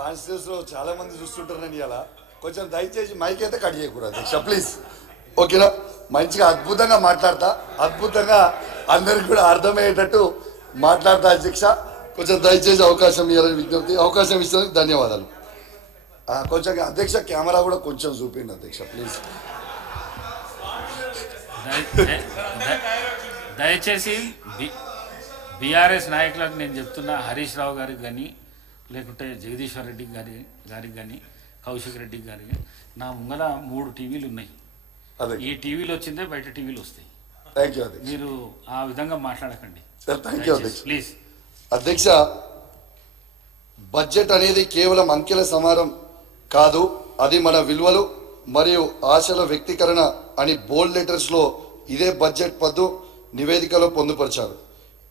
కాన్స్టిట్యూన్సీలో చాలా మంది చూస్తుంటారని ఇలా కొంచెం దయచేసి మైక్ అయితే కట్ చేయకూడదు అధ్యక్ష ప్లీజ్. ఓకేనా? మంచిగా అద్భుతంగా మాట్లాడతా, అద్భుతంగా అందరికి కూడా అర్థమయ్యేటట్టు మాట్లాడతా అధ్యక్ష. కొంచెం దయచేసి అవకాశం ఇవ్వాలని విజ్ఞప్తి. అవకాశం ఇచ్చినందుకు ధన్యవాదాలు. కొంచెం అధ్యక్ష కెమెరా కూడా కొంచెం చూపిండి అధ్యక్ష ప్లీజ్. దయచేసి బీఆర్ఎస్ నాయకులకు నేను చెప్తున్నా, హరీష్ రావు గారికి కానీ లేకుంటే జగదీశ్వర్ రెడ్డి గారికి కానీ కౌశిక్ రెడ్డి గారికి, నా ముంగల 3 టీవీలు ఉన్నాయి. ఈ టీవీలు వచ్చిందే బయట టీవీలు వస్తాయి. మీరు ఆ విధంగా మాట్లాడకండి ప్లీజ్. అధ్యక్ష, బడ్జెట్ అనేది కేవలం అంకెల సమారం కాదు, అది మన విలువలు మరియు ఆశల వ్యక్తీకరణ అని బోల్డ్ లెటర్స్లో ఇదే బడ్జెట్ పద్దు నివేదికలో పొందుపరిచారు.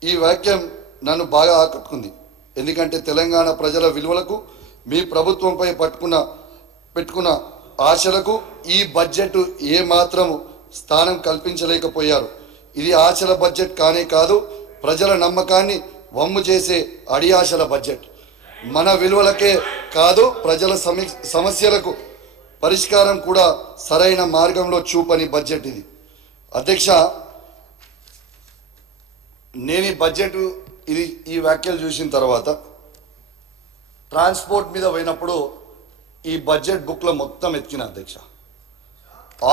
ఈ వాక్యం నన్ను బాగా ఆకట్టుకుంది. ఎందుకంటే తెలంగాణ ప్రజల విలువలకు, మీ ప్రభుత్వంపై పెట్టుకున్న ఆశలకు ఈ బడ్జెట్ ఏమాత్రం స్థానం కల్పించలేకపోయారు. ఇది ఆశల బడ్జెట్ కానే కాదు, ప్రజల నమ్మకాన్ని వమ్ము చేసే అడియాశల బడ్జెట్. మన విలువలకే కాదు, ప్రజల సమస్యలకు పరిష్కారం కూడా సరైన మార్గంలో చూపని బడ్జెట్ ఇది. అధ్యక్ష, నేను ఈ బడ్జెట్ ఈ వ్యాఖ్యలు చూసిన తర్వాత ట్రాన్స్పోర్ట్ మీద పోయినప్పుడు ఈ బడ్జెట్ బుక్లో మొత్తం ఎత్తిన అధ్యక్ష.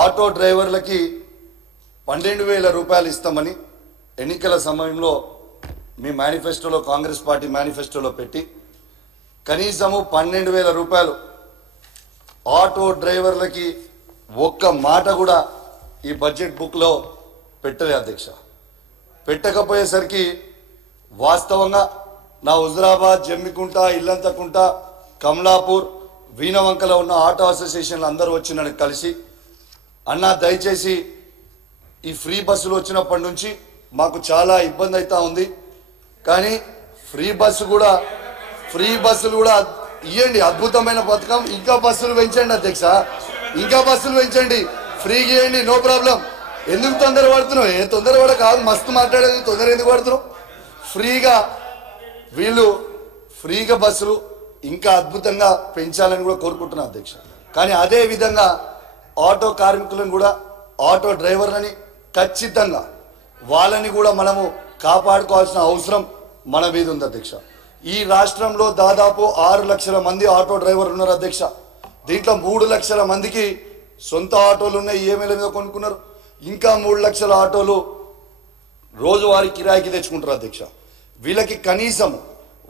ఆటో డ్రైవర్లకి 12,000 రూపాయలు ఇస్తామని ఎన్నికల సమయంలో మీ మేనిఫెస్టోలో, కాంగ్రెస్ పార్టీ మేనిఫెస్టోలో పెట్టి కనీసము 12,000 రూపాయలు ఆటో డ్రైవర్లకి ఒక్క మాట కూడా ఈ బడ్జెట్ బుక్లో పెట్టలే అధ్యక్ష. పెట్టకపోయేసరికి వాస్తవంగా నా హుజురాబాద్, జమ్మికుంట, ఇల్లంతకుంట, కమలాపూర్, వీణవంకలో ఉన్న ఆటో అసోసియేషన్లు అందరూ వచ్చి నన్ను కలిసి, అన్నా దయచేసి ఈ ఫ్రీ బస్సులు వచ్చినప్పటి నుంచి మాకు చాలా ఇబ్బంది అవుతా ఉంది, కానీ ఫ్రీ బస్సులు కూడా ఇవ్వండి, అద్భుతమైన పథకం. ఇంకా బస్సులు పెంచండి అధ్యక్ష, ఇంకా బస్సులు పెంచండి, ఫ్రీగా ఇవ్వండి, నో ప్రాబ్లం. ఎందుకు తొందర పడుతున్నావు? ఏ తొందర పడ కాదు, మస్తు మాట్లాడేది, తొందర ఎందుకు పడుతున్నావు? ఫ్రీగా బస్సులు ఇంకా అద్భుతంగా పెంచాలని కూడా కోరుకుంటున్నా అధ్యక్ష. కానీ అదే విధంగా ఆటో కార్మికులను కూడా, ఆటో డ్రైవర్లని ఖచ్చితంగా వాళ్ళని కూడా మనము కాపాడుకోవాల్సిన అవసరం మన మీద ఉంది అధ్యక్ష. ఈ రాష్ట్రంలో దాదాపు 6 లక్షల మంది ఆటో డ్రైవర్లు ఉన్నారు అధ్యక్ష. దీంట్లో 3 లక్షల మందికి సొంత ఆటోలు ఉన్నాయి, ఈఎంఐల మీద కొనుక్కున్నారు. ఇంకా 3 లక్షల ఆటోలు రోజువారీ కిరాయికి తెచ్చుకుంటారు అధ్యక్ష. వీళ్ళకి కనీసం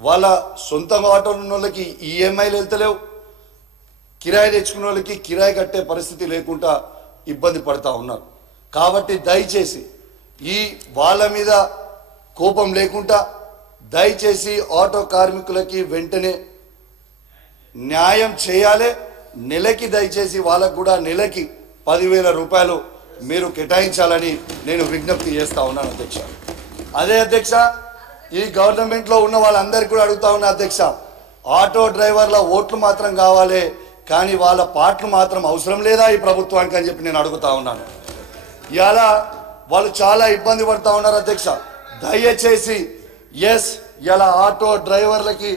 వాళ్ళ సొంత ఆటోలు ఉన్న వాళ్ళకి ఈఎంఐలు వెళ్తలేవు, కిరాయి తెచ్చుకున్న వాళ్ళకి కిరాయి కట్టే పరిస్థితి లేకుండా ఇబ్బంది పడతా ఉన్నారు. కాబట్టి దయచేసి వాళ్ళ మీద కోపం లేకుండా దయచేసి ఆటో కార్మికులకి వెంటనే న్యాయం చేయాలి. నెలకి దయచేసి వాళ్ళకు కూడా నెలకి 10,000 రూపాయలు మీరు కేటాయించాలని నేను విజ్ఞప్తి చేస్తా ఉన్నాను అధ్యక్ష. అదే అధ్యక్ష, ఈ గవర్నమెంట్లో ఉన్న వాళ్ళందరికీ కూడా అడుగుతా ఉన్నా అధ్యక్ష, ఆటో డ్రైవర్ల ఓట్లు మాత్రం కావాలి, కానీ వాళ్ళ పాటలు మాత్రం అవసరం లేదా ఈ ప్రభుత్వానికి అని చెప్పి నేను అడుగుతా ఉన్నాను. ఇలా వాళ్ళు చాలా ఇబ్బంది పడతా ఉన్నారు అధ్యక్ష. దయచేసి ఇలా ఆటో డ్రైవర్లకి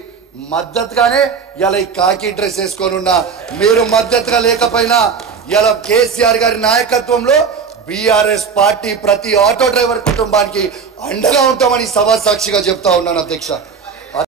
మద్దతుగానే ఇలా ఈ కాకి డ్రెస్ వేసుకొని ఉన్నా, మీరు మద్దతుగా లేకపోయినా ఇలా కేసీఆర్ గారి నాయకత్వంలో బీఆర్ఎస్ పార్టీ ప్రతి ఆటో డ్రైవర్ కుటుంబానికి అండగా ఉంటామని సభా సాక్షిగా చెప్తా ఉన్నాను అధ్యక్ష.